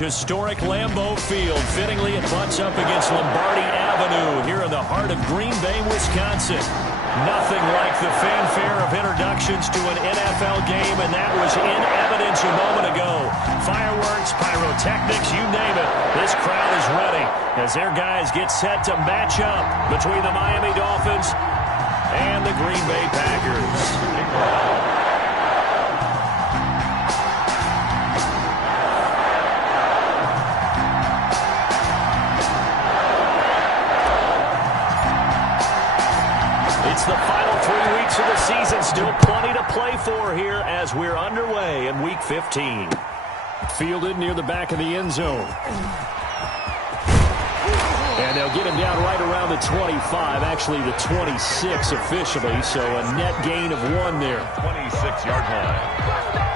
Historic Lambeau Field. Fittingly, it butts up against Lombardi Avenue here in the heart of Green Bay, Wisconsin. Nothing like the fanfare of introductions to an NFL game, and that was in evidence a moment ago. Fireworks, pyrotechnics, you name it. This crowd is ready as their guys get set to match up between the Miami Dolphins and the Green Bay Packers. It's the final 3 weeks of the season. Still plenty to play for here as we're underway in Week 15. Fielded near the back of the end zone. And they'll get him down right around the 25, actually the 26 officially, so a net gain of 1 there. 26-yard line.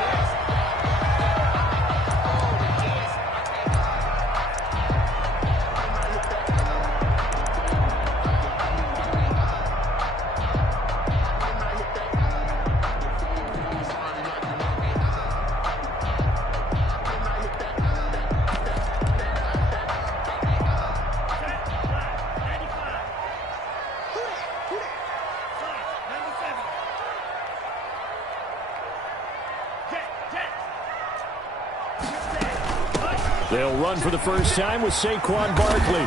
They'll run for the first time with Saquon Barkley.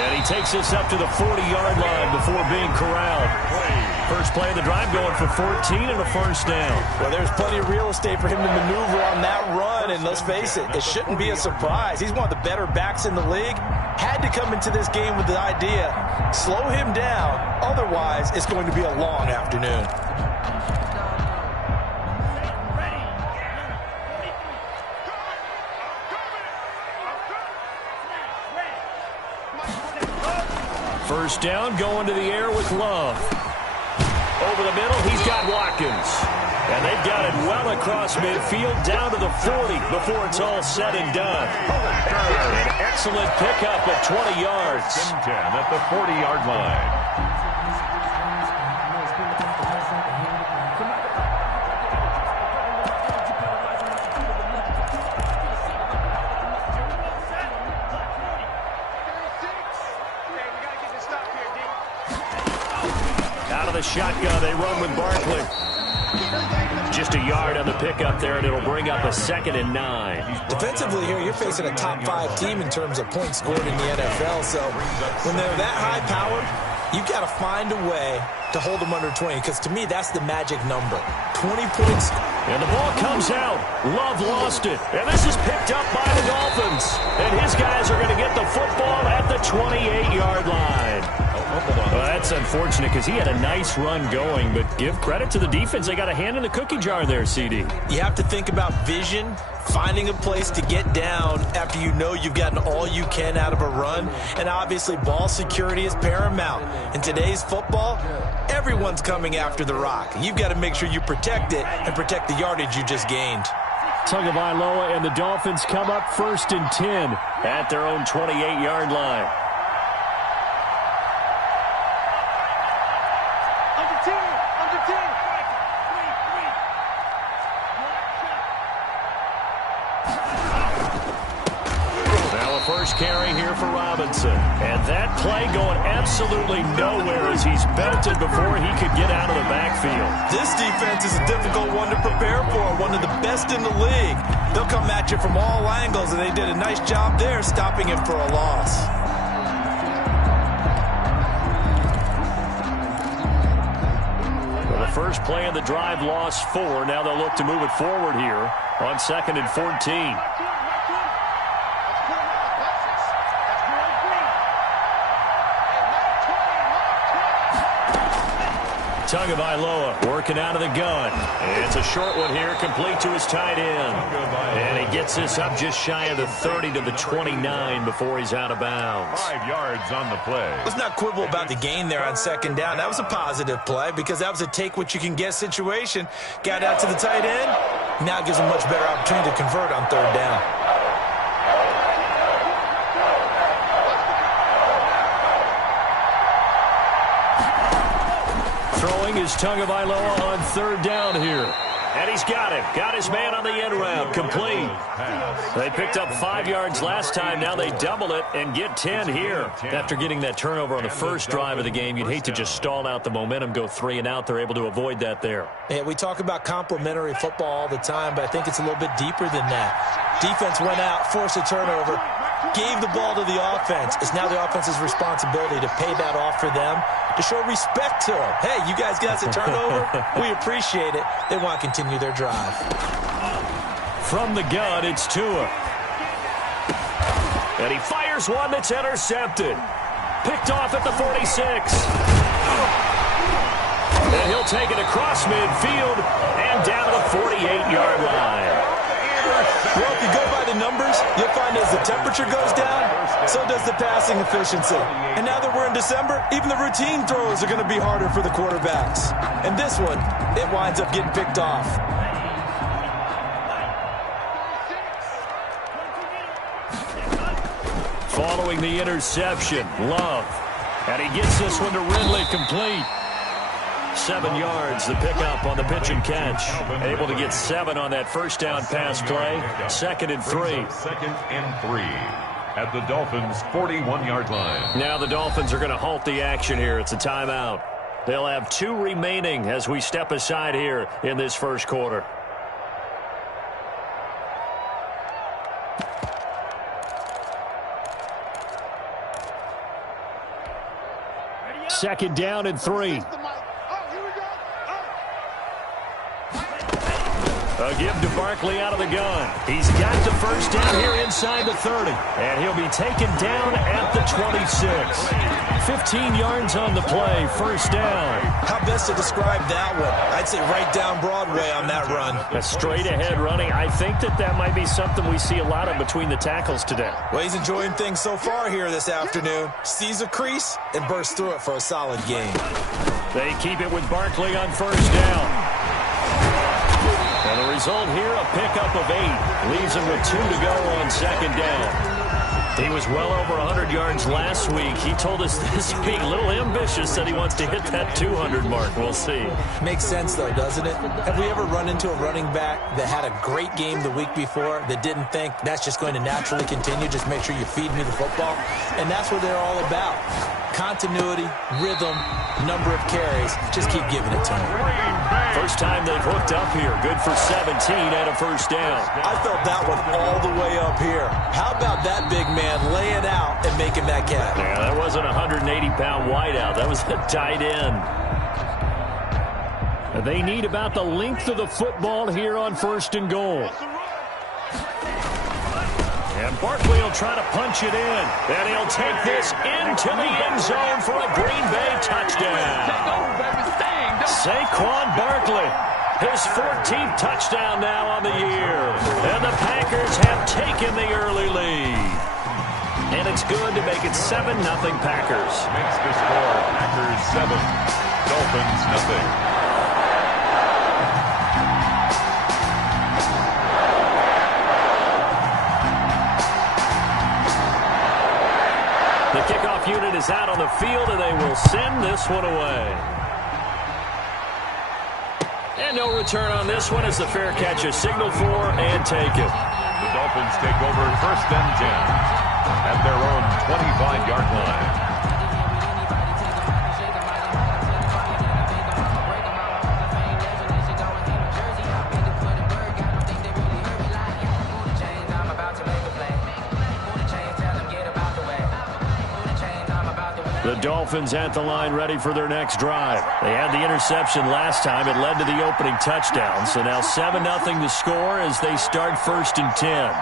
And he takes us up to the 40-yard line before being corralled. First play of the drive going for 14 and a first down. Well, there's plenty of real estate for him to maneuver on that run, and let's face it, it shouldn't be a surprise. He's one of the better backs in the league. Had to come into this game with the idea, slow him down, otherwise it's going to be a long afternoon. First down, going to the air with Love. Over the middle, he's got Watkins. And they've got it well across midfield, down to the 40 before it's all said and done. An excellent pickup of 20 yards. 10 at the 40-yard line. The shotgun, they run with Barkley. Just a yard on the pickup there, and it'll bring up a 2nd and 9. Defensively here, you're facing a top 5 team in terms of points scored in the NFL, so when they're that high-powered, you've got to find a way to hold them under 20, because to me, that's the magic number. 20 points. And the ball comes out. Love lost it. And this is picked up by the Dolphins. And his guys are going to get the football at the 28-yard line. Well, that's unfortunate because he had a nice run going, but give credit to the defense. They got a hand in the cookie jar there, CD. You have to think about vision, finding a place to get down after you know you've gotten all you can out of a run, and obviously ball security is paramount. In today's football, everyone's coming after the rock. You've got to make sure you protect it and protect the yardage you just gained. Tagovailoa and the Dolphins come up 1st and 10 at their own 28-yard line. Carry here for Robinson. And that play going absolutely nowhere as he's belted before he could get out of the backfield. This defense is a difficult one to prepare for, one of the best in the league. They'll come at you from all angles, and they did a nice job there stopping him for a loss. Well, the first play of the drive lost 4. Now they'll look to move it forward here on 2nd and 14. Tagovailoa working out of the gun. It's a short one here, complete to his tight end. And he gets this up just shy of the 30 to the 29 before he's out of bounds. 5 yards on the play. Let's not quibble about the gain there on 2nd down. That was a positive play because that was a take-what-you-can-get situation. Got out to the tight end. Now gives him a much better opportunity to convert on 3rd down. Throwing is Tagovailoa on 3rd down here. And he's got him. Got his man on the end round. Complete. They picked up 5 yards last time. Now they double it and get 10 here. After getting that turnover on the first drive of the game, you'd hate to just stall out the momentum, go 3 and out. They're able to avoid that there. Yeah, we talk about complementary football all the time, but I think it's a little bit deeper than that. Defense went out, forced a turnover, gave the ball to the offense. It's now the offense's responsibility to pay that off for them, to show respect to them. Hey, you guys got us a turnover. We appreciate it. They want to continue their drive. From the gun, it's Tua. And he fires one that's intercepted. Picked off at the 46. And he'll take it across midfield and down to the 48-yard line. Well, if you go by the numbers, you'll find as the temperature goes down, so does the passing efficiency. And now that we're in December, even the routine throws are going to be harder for the quarterbacks. And this one, it winds up getting picked off. Following the interception, Love. And he gets this one to Ridley, complete. 7 yards, the pickup on the pitch and catch. Able to get 7 on that first down pass play. 2nd and 3. 2nd and 3 at the Dolphins' 41-yard line. Now the Dolphins are going to halt the action here. It's a timeout. They'll have 2 remaining as we step aside here in this first quarter. Second down and 3. A give to Barkley out of the gun. He's got the first down here inside the 30. And he'll be taken down at the 26. 15 yards on the play, first down. How best to describe that one? I'd say right down Broadway on that run. A straight ahead running. I think that might be something we see a lot of between the tackles today. Well, he's enjoying things so far here this afternoon. Sees a crease and bursts through it for a solid game. They keep it with Barkley on first down. And the result here, a pickup of 8. Leaves him with 2 to go on second down. He was well over 100 yards last week. He told us this week, a little ambitious, said he wants to hit that 200 mark. We'll see. Makes sense, though, doesn't it? Have we ever run into a running back that had a great game the week before that didn't think that's just going to naturally continue? Just make sure you feed me the football. And that's what they're all about. Continuity, rhythm, number of carries. Just keep giving it to him. First time they've hooked up here. Good for 17 and a first down. I felt that one all the way up here. How about that big man laying out and making that catch? Yeah, that wasn't a 180-pound wideout. That was a tight end. They need about the length of the football here on first and goal. And Barkley will try to punch it in. And he'll take this into the end zone for a Green Bay touchdown. Saquon Barkley, his 14th touchdown now on the year. And the Packers have taken the early lead. And it's good to make it 7-0 Packers. Makes the score Packers 7, Dolphins nothing. The kickoff unit is out on the field, and they will send this one away. And no return on this one as the fair catch is signaled for and taken. The Dolphins take over 1st and 10 at their own 25-yard line. The Dolphins at the line ready for their next drive. They had the interception last time. It led to the opening touchdown. So now 7-0 the score as they start 1st and 10.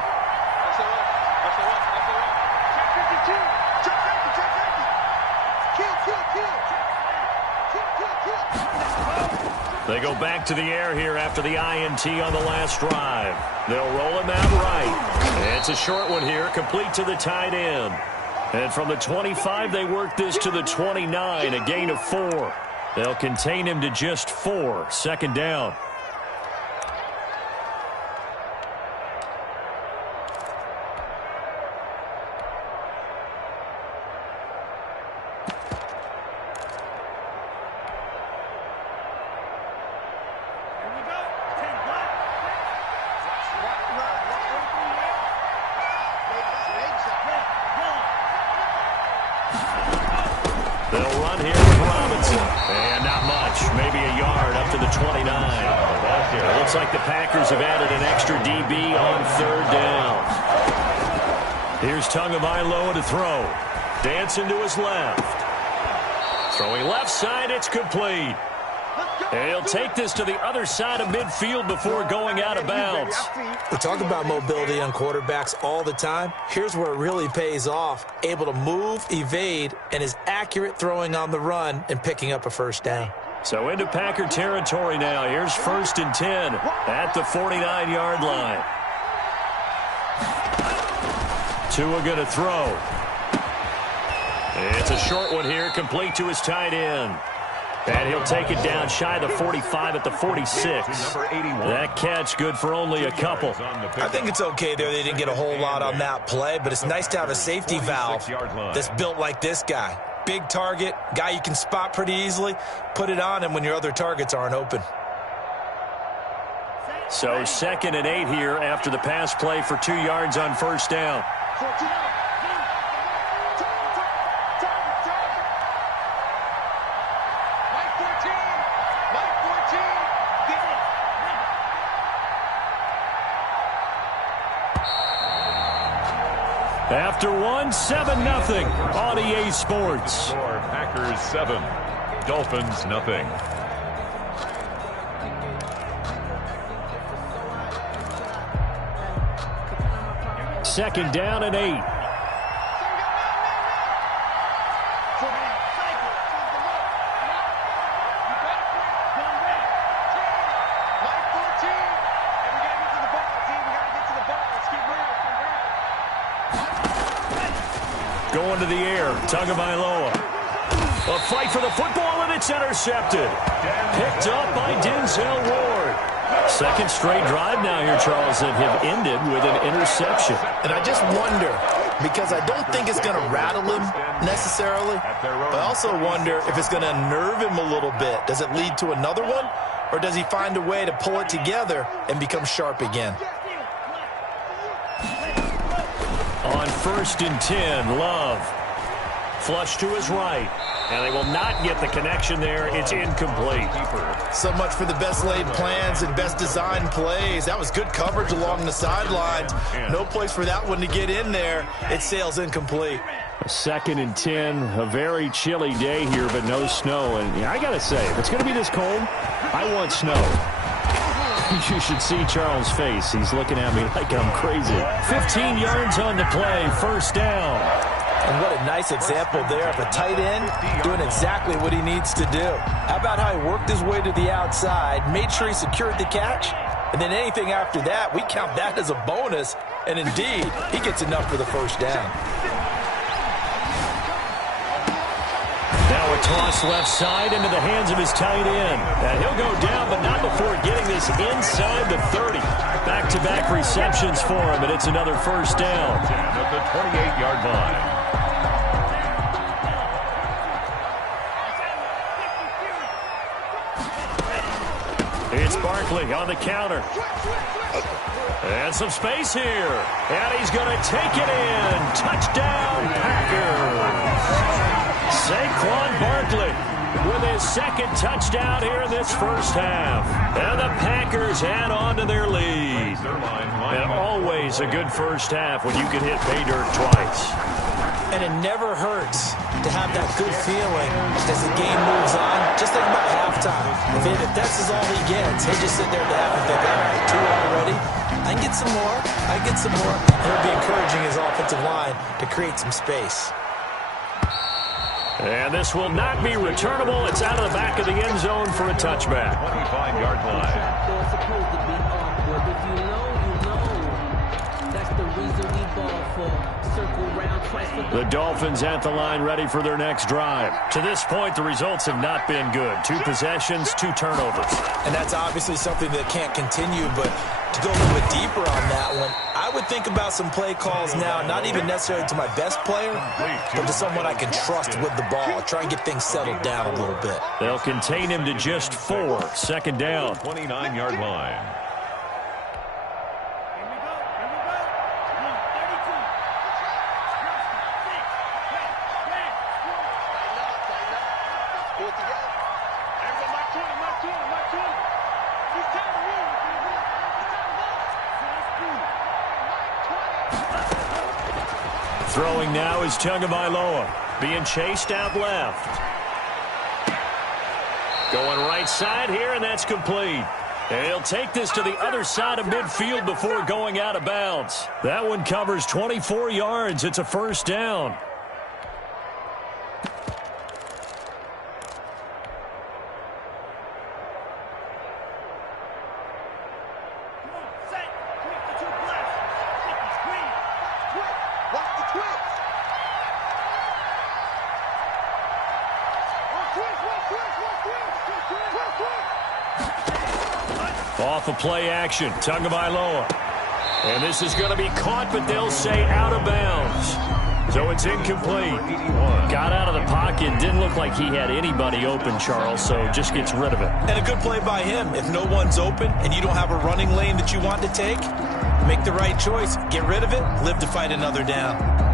They go back to the air here after the INT on the last drive. They'll roll him out right. It's a short one here, complete to the tight end. And from the 25, they work this to the 29, a gain of 4. They'll contain him to just 4, second down. They'll run here with Robinson. And not much, maybe a yard up to the 29. It looks like the Packers have added an extra DB on third down. Here's Tagovailoa to throw. Dancing to his left. Throwing left side, it's complete. And he'll take this to the other side of midfield before going out of bounds. We talk about mobility on quarterbacks all the time. Here's where it really pays off. Able to move, evade, and is accurate throwing on the run and picking up a first down. So into Packer territory now. Here's 1st and 10 at the 49-yard line. Tua going to throw. It's a short one here, complete to his tight end. And he'll take it down shy of the 45 at the 46. That catch good for only a couple. I think it's okay there. They didn't get a whole lot on that play, but it's nice to have a safety valve that's built like this guy. Big target, guy you can spot pretty easily. Put it on him when your other targets aren't open. So 2nd and 8 here after the pass play for 2 yards on first down. After one, 7-0 on EA Sports. Packers 7, Dolphins nothing. Second down and 8. Going to the air, Tagovailoa. A fight for the football, and it's intercepted. Picked up by Denzel Ward. Second straight drive now here, Charles, that have ended with an interception. And I just wonder, because I don't think it's going to rattle him necessarily, but I also wonder if it's going to unnerve him a little bit. Does it lead to another one, or does he find a way to pull it together and become sharp again? On 1st and 10, Love. Flush to his right. And they will not get the connection there. It's incomplete. So much for the best laid plans and best designed plays. That was good coverage along the sidelines. No place for that one to get in there. It sails incomplete. 2nd and 10, a very chilly day here, but no snow. And I got to say, if it's going to be this cold, I want snow. You should see Charles' face. He's looking at me like I'm crazy. 15 yards on the play, first down. And what a nice example there of a tight end doing exactly what he needs to do. How about how he worked his way to the outside, made sure he secured the catch, and then anything after that, we count that as a bonus. And indeed, he gets enough for the first down. Now a toss left side into the hands of his tight end. And he'll go down, but not before getting this inside the 30. Back-to-back receptions for him, and it's another first down. At the 28-yard line. It's Barkley on the counter. And some space here. And he's going to take it in. Touchdown, Packers. Saquon Barkley with his 2nd touchdown here in this first half. And the Packers add on to their lead. And always a good first half when you can hit pay dirt twice. And it never hurts to have that good feeling as the game moves on. Just think about halftime. If this is all he gets, he'll just sit there at the half and think, all right, 2 already. I can get some more. I can get some more. And he'll be encouraging his offensive line to create some space. And this will not be returnable. It's out of the back of the end zone for a touchback. 25-yard line. They're supposed to be awkward. If you know, you know. That's the reason we ball for. Circle round twice for the Dolphins at the line ready for their next drive. To this point, the results have not been good. 2 possessions, 2 turnovers. And that's obviously something that can't continue, but to go a little bit deeper on that one, I would think about some play calls now, not even necessarily to my best player, but to someone I can trust with the ball. Try and get things settled down a little bit. They'll contain him to just 4. 2nd down. 29-yard line. Throwing now is Tagovailoa, being chased out left. Going right side here, and that's complete. And he'll take this to the other side of midfield before going out of bounds. That one covers 24 yards. It's a first down. Off of play action, Tagovailoa. And this is going to be caught, but they'll say out of bounds. So it's incomplete. Got out of the pocket. Didn't look like he had anybody open, Charles, so just gets rid of it. And a good play by him. If no one's open and you don't have a running lane that you want to take, make the right choice. Get rid of it. Live to fight another down.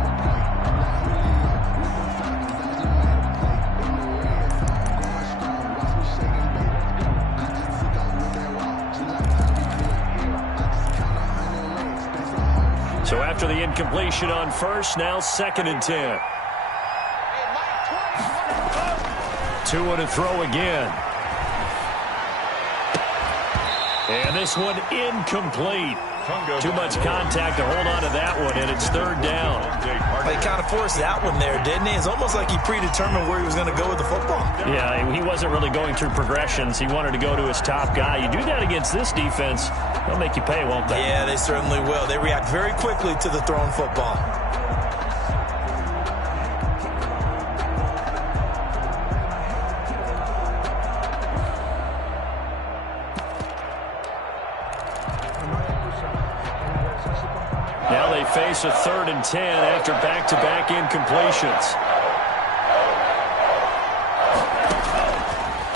So after the incompletion on first, now 2nd and 10. Tua to throw again. And this one incomplete. Too much contact to hold on to that one, and it's 3rd down. He kind of forced that one there, didn't he? It's almost like he predetermined where he was going to go with the football. Yeah, he wasn't really going through progressions. He wanted to go to his top guy. You do that against this defense, they'll make you pay, won't they? Yeah, they certainly will. They react very quickly to the thrown football. Now they face a 3rd and 10 after back-to-back incompletions.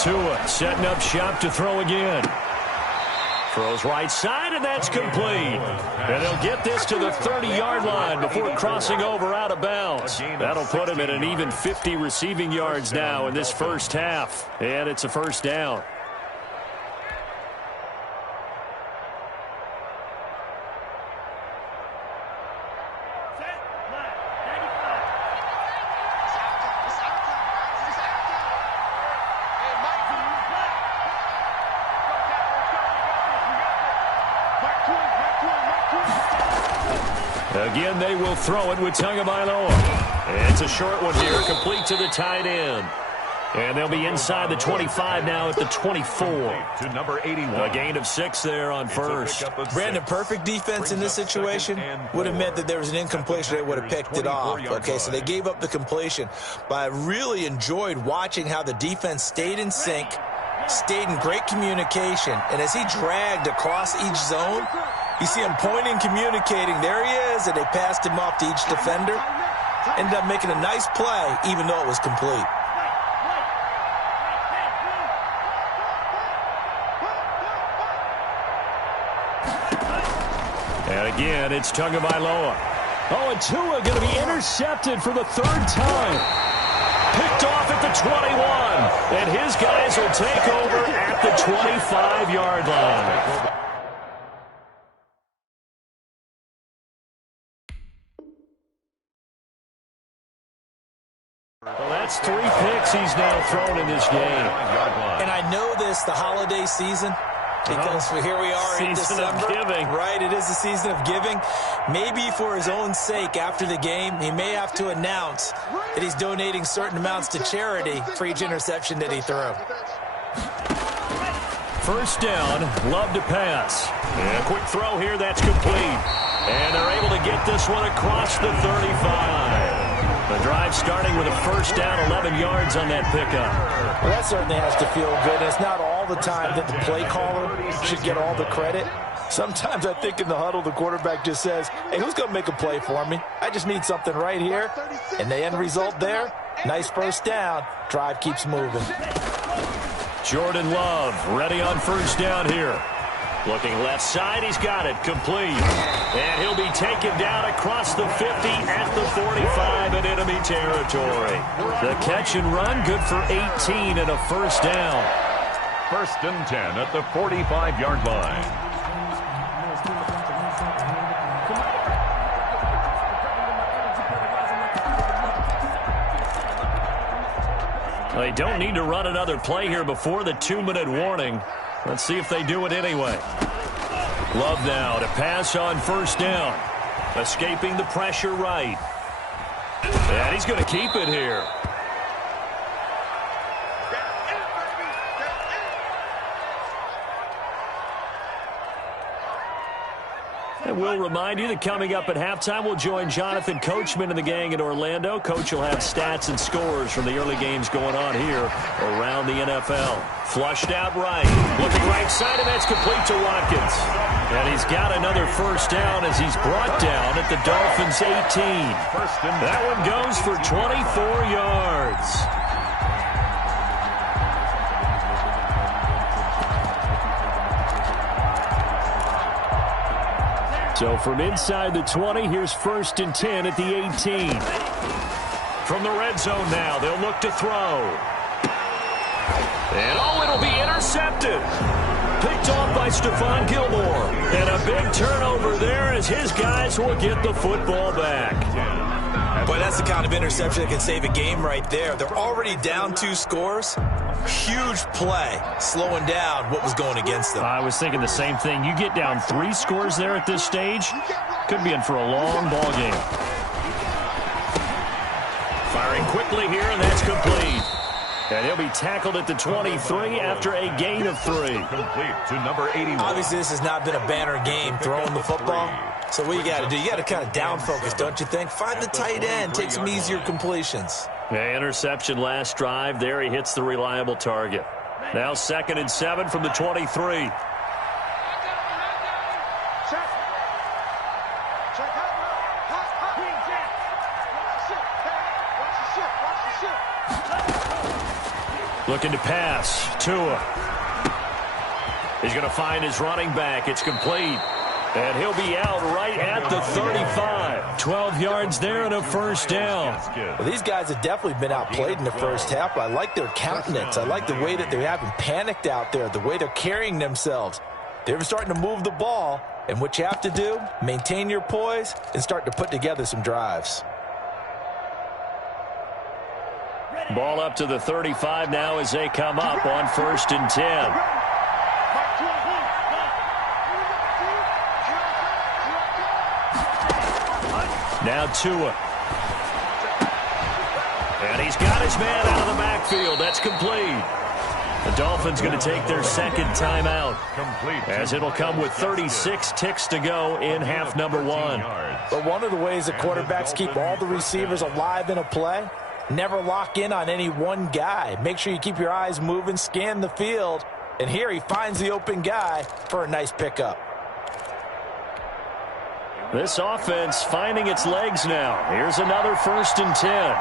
Tua setting up shop to throw again. Throws right side, and that's complete. And they'll get this to the 30-yard line before crossing over out of bounds. That'll put him at an even 50 receiving yards now in this first half. And it's a first down. Again, they will throw it with Tagovailoa. It's a short one here, complete to the tight end. And they'll be inside the 25 now at the 24. To number 81. A gain of 6 there on first. Brandon, perfect defense in this situation would have meant that there was an incompletion. They would have picked it off. Okay, so they gave up the completion. But I really enjoyed watching how the defense stayed in sync, stayed in great communication. And as he dragged across each zone, you see him pointing, communicating. There he is, and they passed him off to each defender. Ended up making a nice play, even though it was complete. And again, it's Tagovailoa. Oh, and Tua going to be intercepted for the 3rd time. Picked off at the 21. And his guys will take over at the 25-yard line. Well, that's 3 picks he's now thrown in this game. And I know this, the holiday season, because here we are in December. Season of giving. Right, it is the season of giving. Maybe for his own sake, after the game, he may have to announce that he's donating certain amounts to charity for each interception that he threw. First down, Love to pass. And a quick throw here, that's complete. And they're able to get this one across the 35. The drive starting with a first down, 11 yards on that pickup. Well, that certainly has to feel good. It's not all the time that the play caller should get all the credit. Sometimes I think in the huddle, the quarterback just says, hey, who's going to make a play for me? I just need something right here. And the end result there, nice first down. Drive keeps moving. Jordan Love ready on first down here. Looking left side, he's got it, complete. And he'll be taken down across the 50 at the 45 in enemy territory. The catch and run, good for 18 and a first down. 1st and 10 at the 45-yard line. They don't need to run another play here before the 2-minute warning. Let's see if they do it anyway. Love now to pass on first down. Escaping the pressure right. And he's going to keep it here. And we'll remind you that coming up at halftime, we'll join Jonathan Coachman and the gang in Orlando. Coach will have stats and scores from the early games going on here around the NFL. Flushed out right. Looking right side, and that's complete to Watkins. And he's got another first down as he's brought down at the Dolphins' 18. That one goes for 24 yards. So from inside the 20, here's 1st and 10 at the 18. From the red zone now, they'll look to throw. And it'll be intercepted. Picked off by Stephon Gilmore. And a big turnover there as his guys will get the football back. But that's the kind of interception that can save a game right there. They're already down 2 scores. Huge play, slowing down what was going against them. I was thinking the same thing. You get down 3 scores there at this stage, could be in for a long ball game. Firing quickly here, and that's complete. And he'll be tackled at the 23 after a gain of 3. Complete to number 81. Obviously, this has not been a banner game throwing the football. So what you got to do, you got to kind of down focus, don't you think? Find the tight end, take some easier completions. Yeah, interception last drive. There he hits the reliable target. Now 2nd and 7 from the 23. Looking to pass. Tua. He's going to find his running back. It's complete. And he'll be out right at the 35. 12 yards there and a first down. Well, these guys have definitely been outplayed in the first half, but I like their countenance. I like the way that they haven't panicked out there, the way they're carrying themselves. They're starting to move the ball, and what you have to do, maintain your poise and start to put together some drives. Ball up to the 35 now as they come up on 1st and 10. Now Tua. And he's got his man out of the backfield. That's complete. The Dolphins going to take their 2nd timeout, as it'll come with 36 ticks to go in half number 1. But one of the ways that quarterbacks keep all the receivers alive in a play, never lock in on any one guy. Make sure you keep your eyes moving, scan the field. And here he finds the open guy for a nice pickup. This offense finding its legs now. Here's another 1st and 10.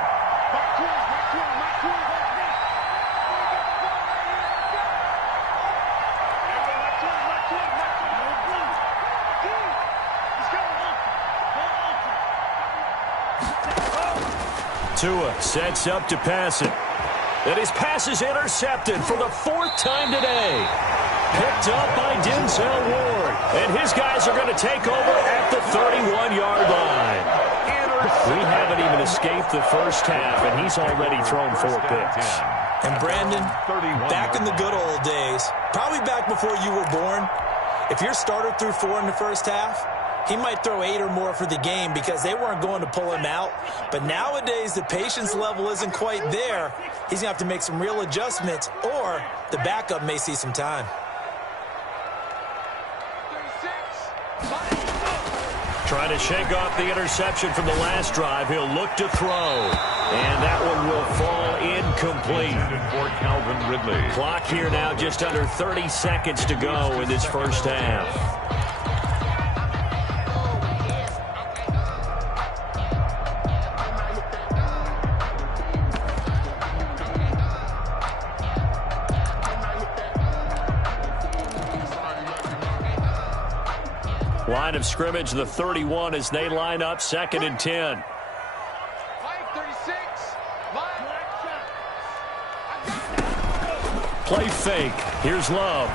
Tua sets up to pass it. And his pass is intercepted for the 4th time today. Picked up by Denzel Ward. And his guys are going to take over at the 31-yard line. We haven't even escaped the first half, and he's already thrown 4 picks. And Brandon, back in the good old days, probably back before you were born, if your starter threw 4 in the first half, he might throw 8 or more for the game because they weren't going to pull him out. But nowadays, the patience level isn't quite there. He's going to have to make some real adjustments, or the backup may see some time. Trying to shake off the interception from the last drive. He'll look to throw. And that one will fall incomplete. For Calvin Ridley. Clock here now just under 30 seconds to go in this first half. Line of scrimmage, the 31 as they line up 2nd and 10. Play fake. Here's Love.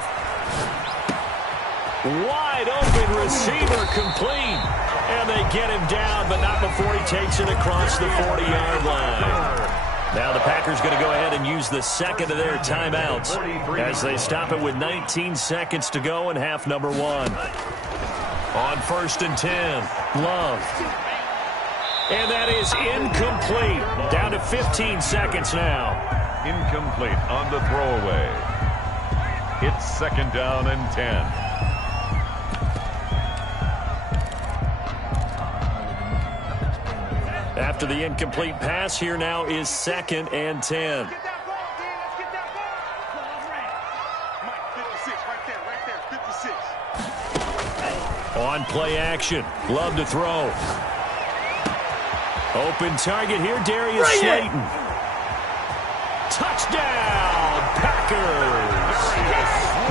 Wide open receiver complete. And they get him down, but not before he takes it across the 40-yard line. Now the Packers going to go ahead and use the second of their timeouts as they stop it with 19 seconds to go in half number 1. On 1st and 10, Love. And that is incomplete. Down to 15 seconds now. Incomplete on the throwaway. It's 2nd down and 10. After the incomplete pass, here now is 2nd and 10. On play action, Love to throw. Open target here, Darius Slayton. Touchdown, Packers!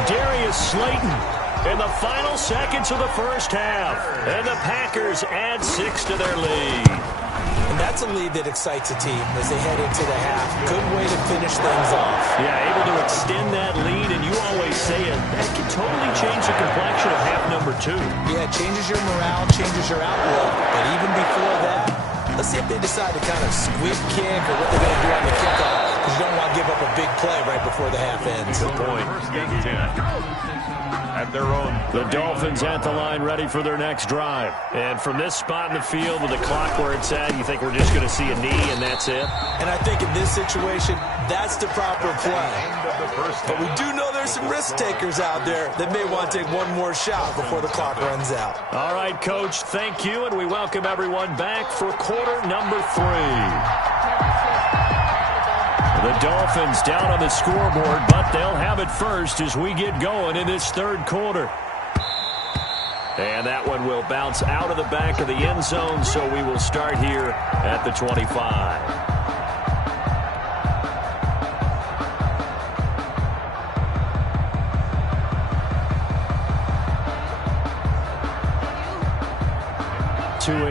Darius Slayton in the final seconds of the first half. And the Packers add 6 to their lead. And that's a lead that excites a team as they head into the half. Good way to finish things off. Yeah, able to extend that lead, and you always say it, that can totally change the complexion of half number 2. Yeah, it changes your morale, changes your outlook. But even before that, let's see if they decide to kind of squib kick or what they're going to do on the kickoff, because you don't want to give up a big play right before the half ends. Good point. 1st and 10. At their own. The Dolphins at the line ready for their next drive. And from this spot in the field with the clock where it's at, you think we're just going to see a knee and that's it? And I think in this situation, that's the proper play. But we do know there's some risk takers out there that may want to take one more shot before the clock runs out. All right, Coach, thank you, and we welcome everyone back for quarter number 3. The Dolphins down on the scoreboard, but they'll have it first as we get going in this 3rd quarter. And that one will bounce out of the back of the end zone, so we will start here at the 25.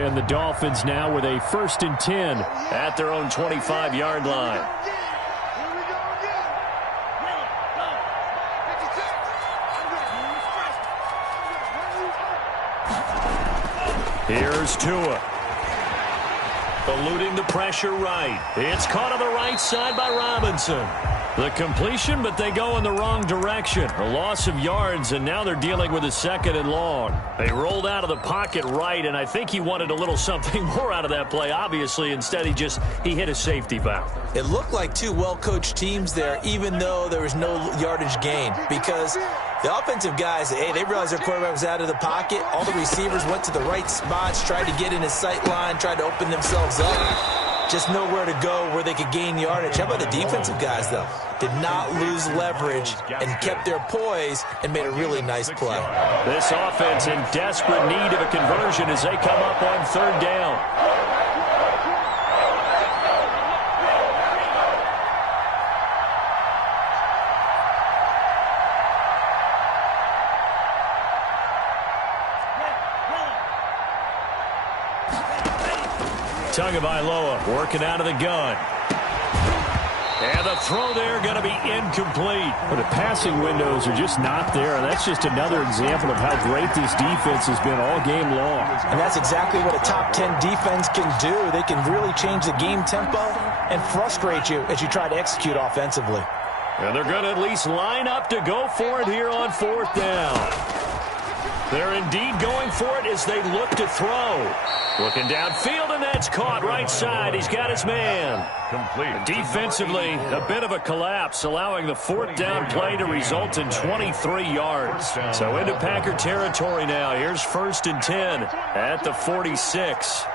And the Dolphins now with a 1st and 10 at their own 25-yard line. Here's Tua. Eluding the pressure right. It's caught on the right side by Robinson. The completion, but they go in the wrong direction. A loss of yards, and now they're dealing with a 2nd and long. They rolled out of the pocket right, and I think he wanted a little something more out of that play, obviously. Instead, he hit a safety valve. It looked like 2 well-coached teams there, even though there was no yardage gain, because the offensive guys, hey, they realized their quarterback was out of the pocket. All the receivers went to the right spots, tried to get in his sight line, tried to open themselves up. Just nowhere to go where they could gain yardage. How about the defensive guys, though? Did not lose leverage and kept their poise and made a really nice play. This offense in desperate need of a conversion as they come up on 3rd down. Tagovailoa working out of the gun. And the throw there going to be incomplete. Well, the passing windows are just not there, and that's just another example of how great this defense has been all game long. And that's exactly what a top 10 defense can do. They can really change the game tempo and frustrate you as you try to execute offensively. And they're going to at least line up to go for it here on 4th down. They're indeed going for it as they look to throw. Looking downfield, and that's caught right side. He's got his man. Complete. Defensively, a bit of a collapse, allowing the 4th down play to result in 23 yards. So into Packer territory now. Here's 1st and 10 at the 46.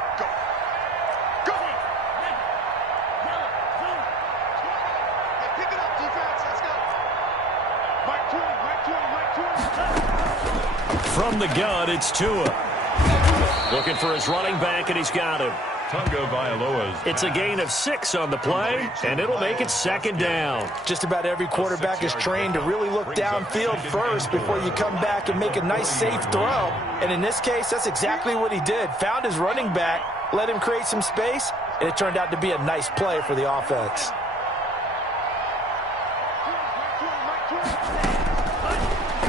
From the gun, it's Tua. Looking for his running back, and he's got him. Tagovailoa's. It's a gain of 6 on the play, and it'll make it 2nd down. Just about every quarterback is trained to really look downfield first before you come back and make a nice, safe throw. And in this case, that's exactly what he did. Found his running back, let him create some space, and it turned out to be a nice play for the offense.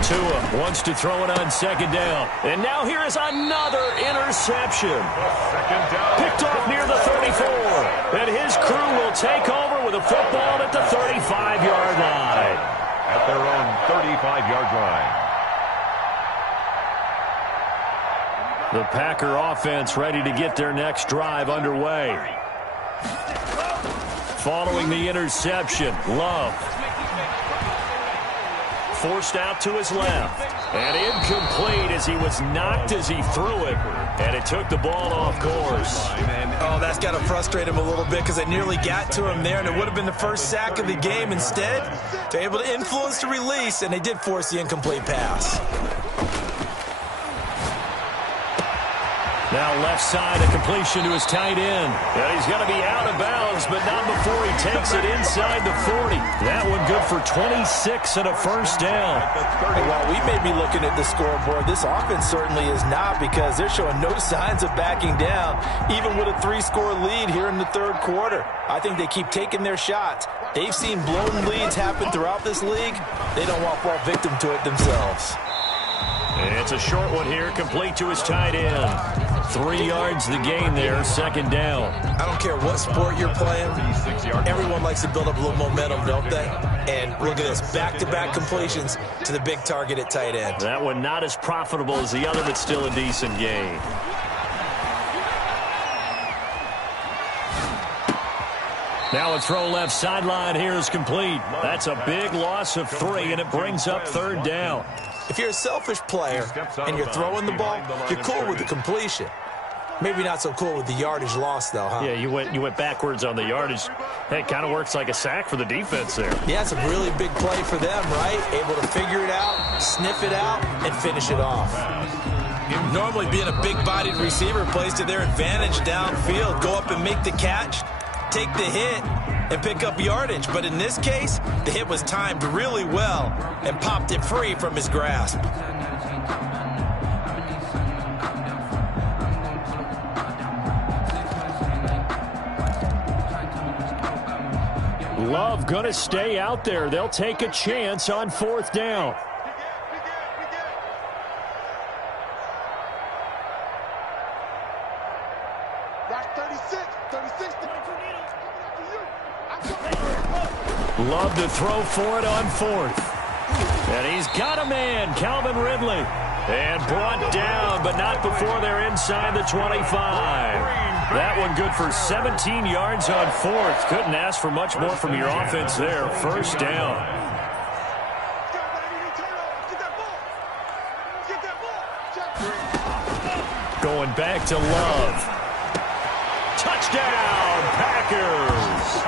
Tua wants to throw it on second down. And now here is another interception. Second down. Picked off near the 34. And his crew will take over with a football at the 35-yard line. At their own 35-yard line. The Packer offense ready to get their next drive underway. Following the interception, Love. Forced out to his left. And incomplete as he was knocked as he threw it. And it took the ball off course. Oh, that's got to frustrate him a little bit because they nearly got to him there, and it would have been the first sack of the game. Instead, they're able to influence the release, and they did force the incomplete pass. Now left side, a completion to his tight end. And he's going to be out of bounds, but not before he takes it inside the 40. That one good for 26 and a first down. While we may be looking at the scoreboard, this offense certainly is not, because they're showing no signs of backing down, even with a 3-score lead here in the third quarter. I think they keep taking their shots. They've seen blown leads happen throughout this league. They don't want to fall victim to it themselves. And it's a short one here, complete to his tight end. 3 yards the gain there, second down. I don't care what sport you're playing. Everyone likes to build up a little momentum, don't they? And look at this, back-to-back completions to the big target at tight end. That one not as profitable as the other, but still a decent gain. Now a throw left sideline here is complete. That's a big loss of 3, and it brings up third down. If you're a selfish player and you're throwing the ball, you're cool with the completion. Maybe not so cool with the yardage loss, though, huh? Yeah, you went backwards on the yardage. Hey, it kind of works like a sack for the defense there. Yeah, it's a really big play for them, right? Able to figure it out, sniff it out, and finish it off. Normally being a big-bodied receiver plays to their advantage downfield. Go up and make the catch, take the hit, and pick up yardage. But in this case, the hit was timed really well and popped it free from his grasp. Love going to stay out there. They'll take a chance on fourth down. Love to throw for it on fourth. And he's got a man, Calvin Ridley. And brought down, but not before they're inside the 25. That one good for 17 yards on fourth. Couldn't ask for much more from your offense there. First down. Going back to Love. Touchdown, Packers.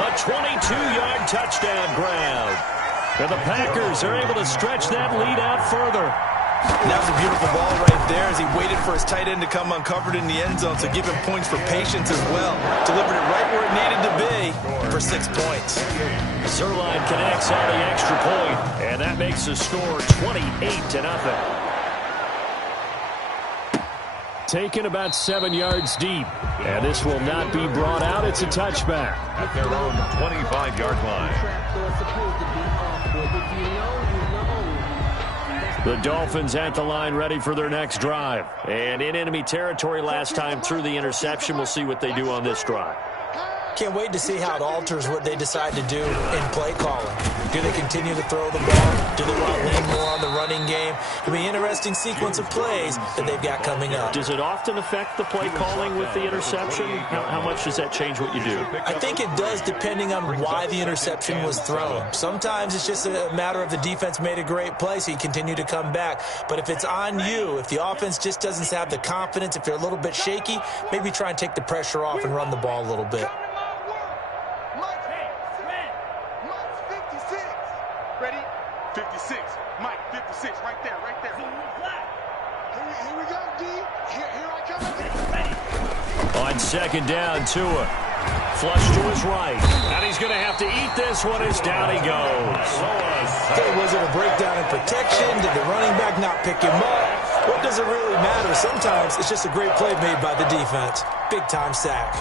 A 22-yard touchdown grab. And the Packers are able to stretch that lead out further. That was a beautiful ball right there as he waited for his tight end to come uncovered in the end zone, so give him points for patience as well. Delivered it right where it needed to be for 6 points. Zerline connects on the extra point, and that makes the score 28-0. Taken about 7 yards deep, and this will not be brought out. It's a touchback. At their own 25-yard line. The Dolphins at the line ready for their next drive. And in enemy territory last time through the interception. We'll see what they do on this drive. Can't wait to see how it alters what they decide to do in play calling. Do they continue to throw the ball? Do they want to lean more on the running game? It'll be an interesting sequence of plays that they've got coming up. Does it often affect the play calling with the interception? How much does that change what you do? I think it does, depending on why the interception was thrown. Sometimes it's just a matter of the defense made a great play, so you continue to come back. But if it's on you, if the offense just doesn't have the confidence, if they're a little bit shaky, maybe try and take the pressure off and run the ball a little bit. Ready? 56. Mike, 56. Right there, right there. Here we go, D. Here I come. On second down, Tua. Flush to his right. And he's going to have to eat this one as down he goes. Okay, was it a breakdown in protection? Did the running back not pick him up? What does it really matter? Sometimes it's just a great play made by the defense. Big-time sack.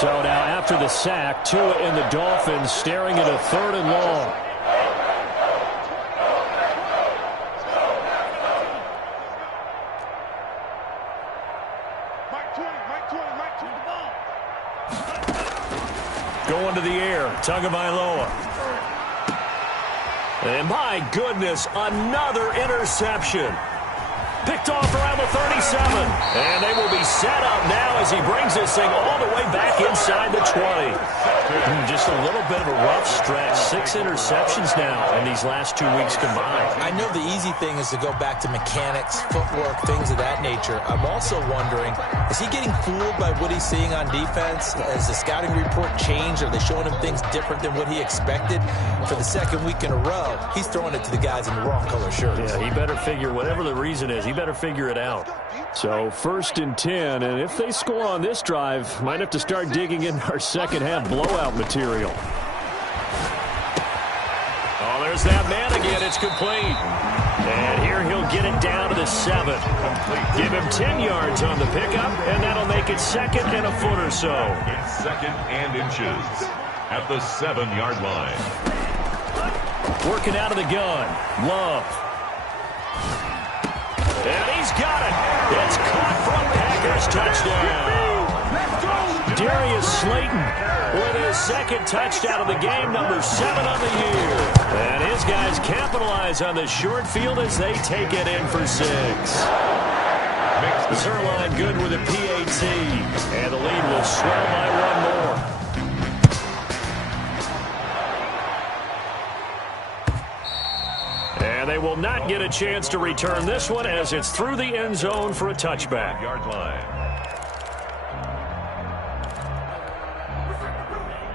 So now after the sack, Tua and the Dolphins staring at a 3rd and long. Going to the air, Tagovailoa. And my goodness, another interception. Picked off around the 37. And they will be set up now as he brings this thing all the way back inside the 20. Just a little bit of a rough stretch. 6 interceptions now in these last 2 weeks combined. I know the easy thing is to go back to mechanics, footwork, things of that nature. I'm also wondering, is he getting fooled by what he's seeing on defense? Has the scouting report changed? Are they showing him things different than what he expected? For the 2nd week in a row, he's throwing it to the guys in the wrong color shirts. Yeah, he better figure, whatever the reason is, he better figure it out. So 1st and 10, and if they score on this drive, might have to start digging in our second half blowout material. Oh, there's that man again. It's complete. And here he'll get it down to the 7. Give him 10 yards on the pickup, and that'll make it 2nd and a foot or so. It's 2nd and inches at the 7-yard line. Working out of the gun. Love. And he's got it. It's caught from Packers touchdown. Darius Slayton with his 2nd touchdown of the game, number 7 on the year. And his guys capitalize on the short field as they take it in for 6. Zerline good with a PAT. And the lead will swell by 1 more. And they will not get a chance to return this one as it's through the end zone for a touchback. Yard line.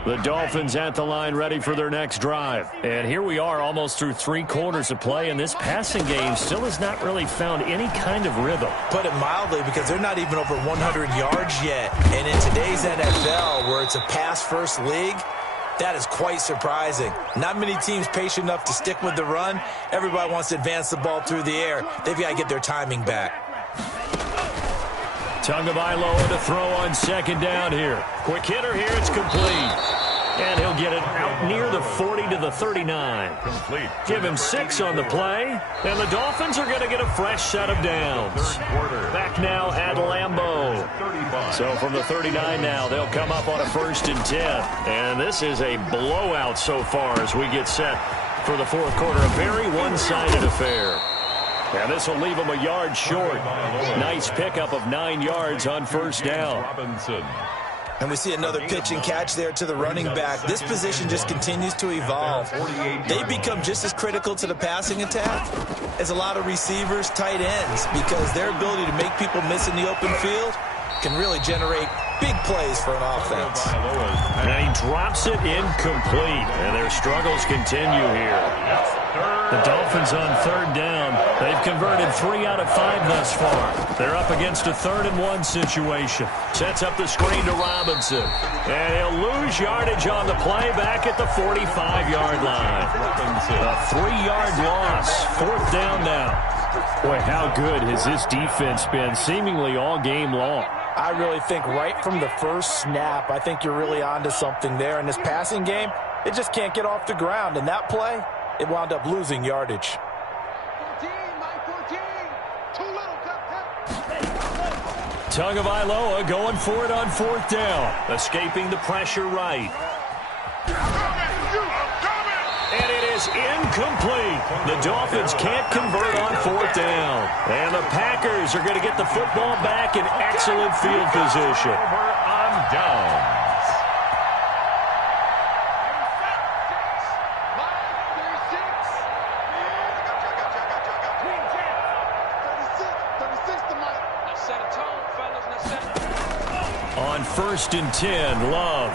The Dolphins at the line ready for their next drive. And here we are almost through 3 quarters of play, and this passing game still has not really found any kind of rhythm. Put it mildly, because they're not even over 100 yards yet. And in today's NFL, where it's a pass-first league, that is quite surprising. Not many teams patient enough to stick with the run. Everybody wants to advance the ball through the air. They've got to get their timing back. Tagovailoa to throw on 2nd down here. Quick hitter here, it's complete. And he'll get it out near the 40 to the 39. Complete. Give him 6 on the play, and the Dolphins are going to get a fresh set of downs. Back now at Lambeau. So from the 39 now, they'll come up on a 1st and 10. And this is a blowout so far as we get set for the 4th quarter. A very one-sided affair. And this will leave them a yard short. Nice pickup of 9 yards on 1st down. Robinson. And we see another pitch and catch there to the running back. This position just continues to evolve. They become just as critical to the passing attack as a lot of receivers, tight ends, because their ability to make people miss in the open field can really generate big plays for an offense. And he drops it incomplete. And their struggles continue here. The Dolphins on 3rd down. They've converted 3 out of 5 thus far. They're up against a 3rd and 1 situation. Sets up the screen to Robinson. And he'll lose yardage on the play back at the 45-yard line. A 3-yard loss. 4th down now. Boy, how good has this defense been seemingly all game long? I really think right from the first snap, I think you're really onto something there. In this passing game, it just can't get off the ground. And that play, it wound up losing yardage. 14, Mike 14. Too little, Tagovailoa going for it on 4th down. Escaping the pressure right. And it is incomplete. The Dolphins can't convert on 4th down. And the Packers are going to get the football back in excellent field position. Over on downs. On 1st and 10, Love.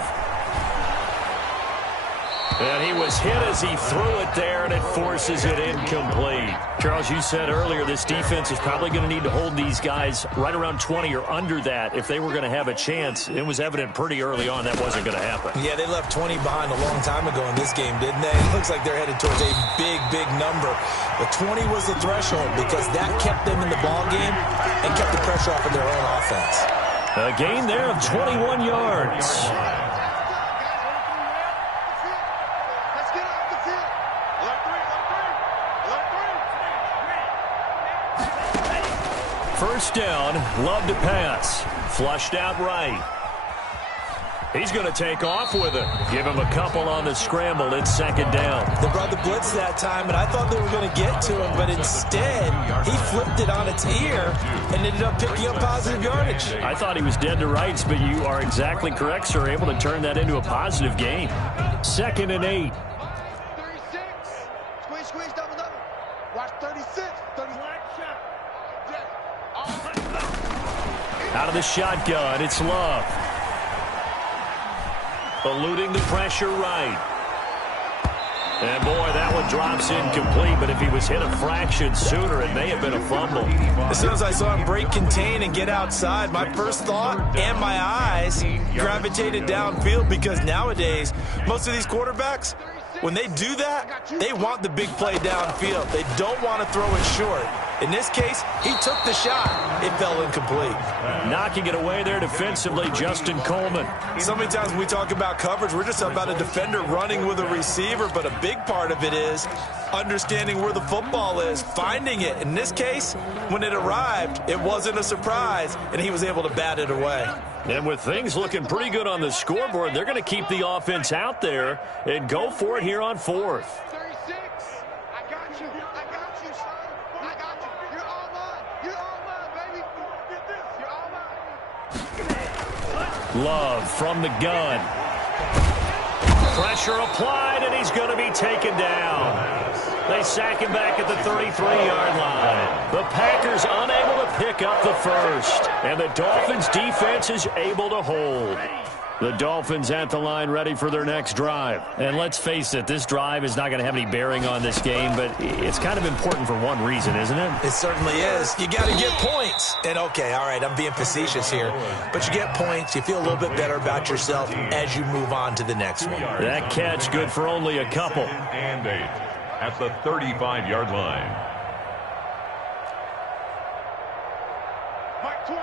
And he was hit as he threw it there, and it forces it incomplete. Charles, you said earlier this defense is probably going to need to hold these guys right around 20 or under that if they were going to have a chance. It was evident pretty early on that wasn't going to happen. Yeah, they left 20 behind a long time ago in this game, didn't they? It looks like they're headed towards a big, big number. But 20 was the threshold because that kept them in the ball game and kept the pressure off of their own offense. A gain there of 21 yards. Let's get off the field. Alert three. First down, Love to pass. Flushed out right. He's going to take off with it. Give him a couple on the scramble. It's second down. They brought the blitz that time, and I thought they were going to get to him, but instead, he flipped it on its ear and ended up picking up positive yardage. I thought he was dead to rights, but you are exactly correct, sir. Able to turn that into a positive gain. 2nd and 8. 36. Squeeze, double. Watch 36. 30. Out of the shotgun, it's Love. Eluding the pressure right. And boy, that one drops incomplete, but if he was hit a fraction sooner, it may have been a fumble. As soon as I saw him break contain and get outside, my first thought and my eyes gravitated downfield, because nowadays, most of these quarterbacks, when they do that, they want the big play downfield. They don't want to throw it short. In this case, he took the shot. It fell incomplete. Knocking it away there defensively, Justin Coleman. So many times when we talk about coverage, we're just about a defender running with a receiver, but a big part of it is understanding where the football is, finding it. In this case, when it arrived, it wasn't a surprise, and he was able to bat it away. And with things looking pretty good on the scoreboard, they're going to keep the offense out there and go for it here on 4th. 36. I got you, son. I got you. You're all mine. You're all mine, baby. Get this. You're all mine. Love from the gun. Pressure applied, and he's going to be taken down. They sack him back at the 33-yard line. The Packers unable to pick up the first, and the Dolphins defense is able to hold. The Dolphins at the line ready for their next drive. And let's face it, this drive is not going to have any bearing on this game, but it's kind of important for one reason, isn't it? It certainly is. You got to get points. And okay, all right, I'm being facetious here, but you get points, you feel a little bit better about yourself as you move on to the next one. That catch good for only a couple. And 8 at the 35-yard line. Mike 20.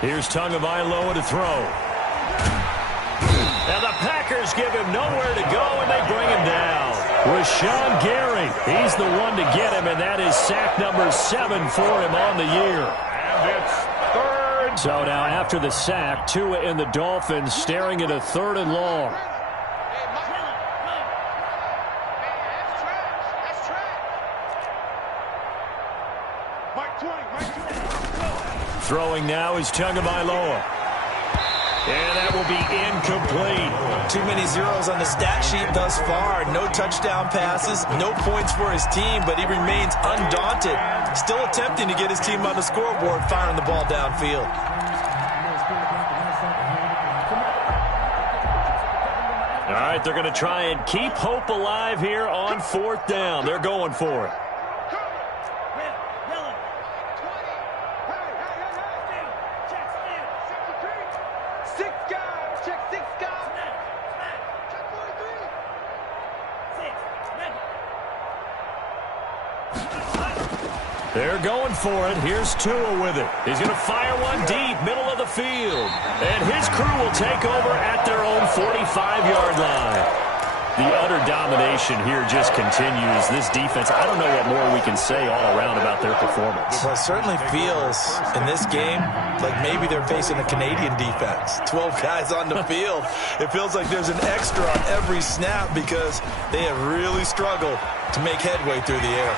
Here's Tagovailoa to throw. And the Packers give him nowhere to go, and they bring him down. Rashawn Gary, he's the one to get him, and that is sack number 7 for him on the year. And it's 3rd. So now after the sack, Tua and the Dolphins staring at a 3rd and long. Throwing now is Tagovailoa. And that will be incomplete. Too many zeros on the stat sheet thus far. No touchdown passes, no points for his team, but he remains undaunted. Still attempting to get his team on the scoreboard, firing the ball downfield. All right, they're going to try and keep hope alive here on 4th down. They're going for it. They're going for it. Here's Tua with it. He's going to fire one deep, middle of the field. And his crew will take over at their own 45-yard line. The utter domination here just continues. This defense, I don't know what more we can say all around about their performance. Well, it certainly feels in this game like maybe they're facing a Canadian defense. 12 guys on the field. It feels like there's an extra on every snap because they have really struggled to make headway through the air.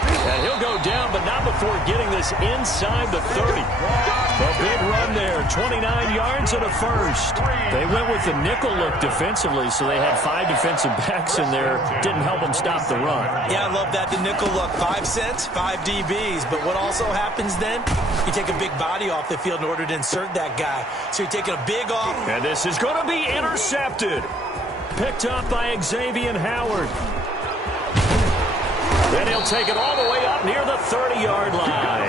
And he'll go down, but not before getting this inside the 30. A big run there, 29 yards and a first. They went with the nickel look defensively, so they had 5 defensive backs in there. Didn't help them stop the run. Yeah, I love that, the nickel look. 5 cents, 5 DBs. But what also happens then, you take a big body off the field in order to insert that guy. So you're taking a big off. And this is going to be intercepted. Picked up by Xavier Howard. Then he'll take it all the way up near the 30-yard line.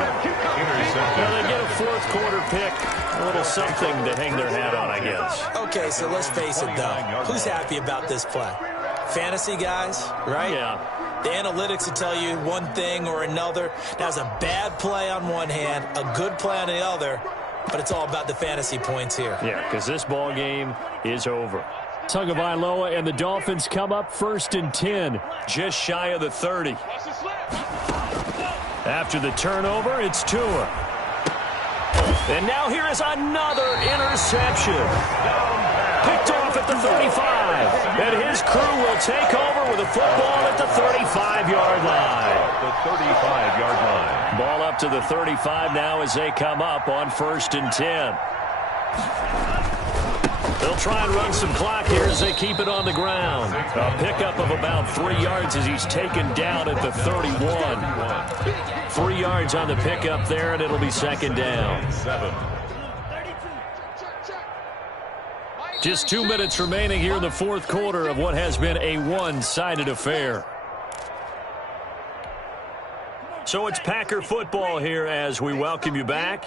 Now they get a 4th quarter pick. A little something to hang their hat on, I guess. Okay, so let's face it, though. Who's happy about this play? fantasy guys, right? Yeah. The analytics will tell you one thing or another. That was a bad play on one hand, a good play on the other, but it's all about the fantasy points here. Yeah, because this ball game is over. Tagovailoa and the Dolphins come up 1st and 10, just shy of the 30. After the turnover, it's Tua. And now here is another interception. Picked off at the 35. And his crew will take over with a football at the 35-yard line. The 35-yard line. Ball up to the 35 now as they come up on 1st and 10. They'll try and run some clock here as they keep it on the ground. A pickup of about 3 yards as he's taken down at the 31. 3 yards on the pickup there, and it'll be 2nd down. Just 2 minutes remaining here in the 4th quarter of what has been a one-sided affair. So it's Packer football here as we welcome you back.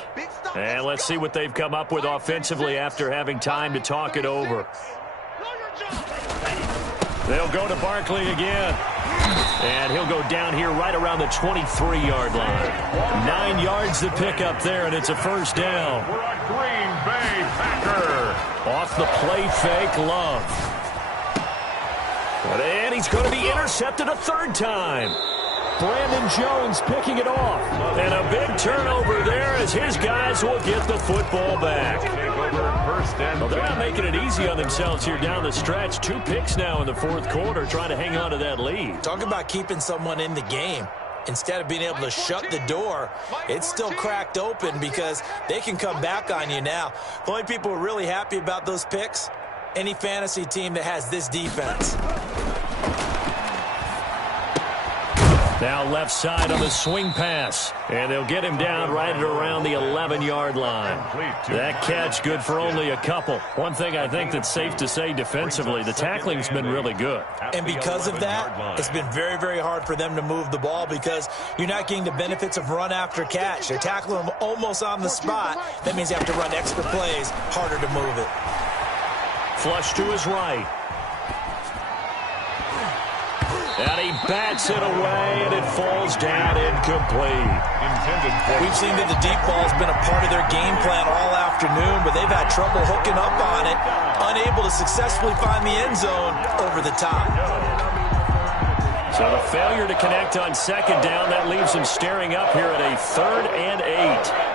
And let's see what they've come up with offensively after having time to talk it over. They'll go to Barkley again. And he'll go down here right around the 23-yard line. 9 yards to pick up there, and it's a 1st down. For a Green Bay Packer. Off the play fake, Love. And he's going to be intercepted a 3rd time. Brandon Jones picking it off. And a big turnover there as his guys will get the football back. Well, they're not making it easy on themselves here down the stretch. 2 picks now in the 4th quarter trying to hang on to that lead. Talk about keeping someone in the game. Instead of being able to shut the door, it's still cracked open because they can come back on you now. The only people who are really happy about those picks, any fantasy team that has this defense. Now left side on the swing pass. And they'll get him down right at around the 11-yard line. That catch good for only a couple. One thing I think that's safe to say defensively, the tackling's been really good. And because of that, it's been very, very hard for them to move the ball because you're not getting the benefits of run after catch. They're tackling them almost on the spot. That means you have to run extra plays, harder to move it. Flush to his right. And he bats it away, and it falls down incomplete. We've seen that the deep ball has been a part of their game plan all afternoon, but they've had trouble hooking up on it, unable to successfully find the end zone over the top. So the failure to connect on 2nd down, that leaves them staring up here at a 3rd and 8.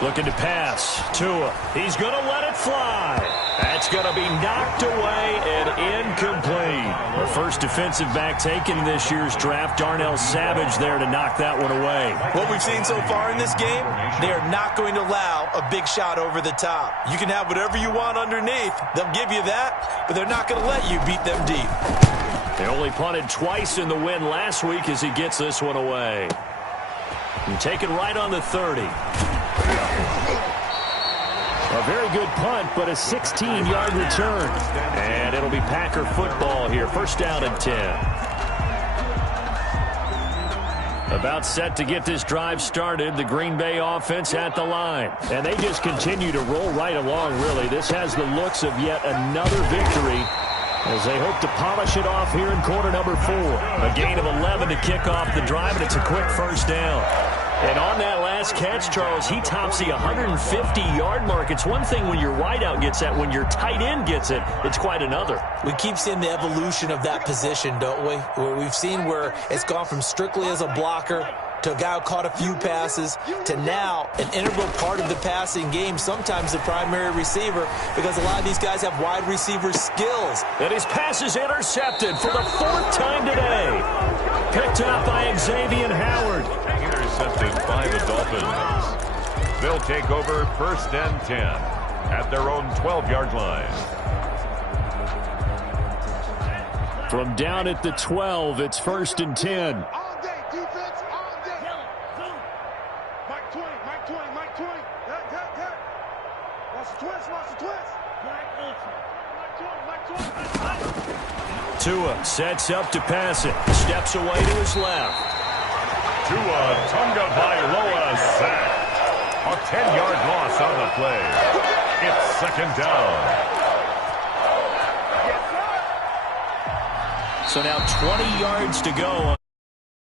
Looking to pass. Tua. He's going to let it fly. That's going to be knocked away and incomplete. The first defensive back taken in this year's draft, Darnell Savage there to knock that one away. What we've seen so far in this game, they are not going to allow a big shot over the top. You can have whatever you want underneath. They'll give you that, but they're not going to let you beat them deep. They only punted twice in the win last week as he gets this one away. And taken right on the 30. A very good punt, but a 16-yard return. And it'll be Packer football here. 1st down and 10. About set to get this drive started. The Green Bay offense at the line. And they just continue to roll right along, really. This has the looks of yet another victory as they hope to polish it off here in quarter number 4. A gain of 11 to kick off the drive, and it's a quick 1st down. And on that last catch, Charles, he tops the 150-yard mark. It's one thing when your wideout gets that. When your tight end gets it, it's quite another. We keep seeing the evolution of that position, don't we? Where we've seen where it's gone from strictly as a blocker to a guy who caught a few passes to now an integral part of the passing game, sometimes the primary receiver, because a lot of these guys have wide receiver skills. And his pass is intercepted for the 4th time today. Picked up by Xavier Howard. Intercepted by the Dolphins. They'll take over 1st and 10 at their own 12-yard line. From down at the 12, it's 1st and 10. All day, defense, all day. Mike 20, Mike 20, Mike 20. Watch the twist, watch the twist. Mike 20, Mike 20. Tua sets up to pass it. Steps away to his left. Tua Tagovailoa sack. A 10-yard loss on the play. It's second down. So now 20 yards to go.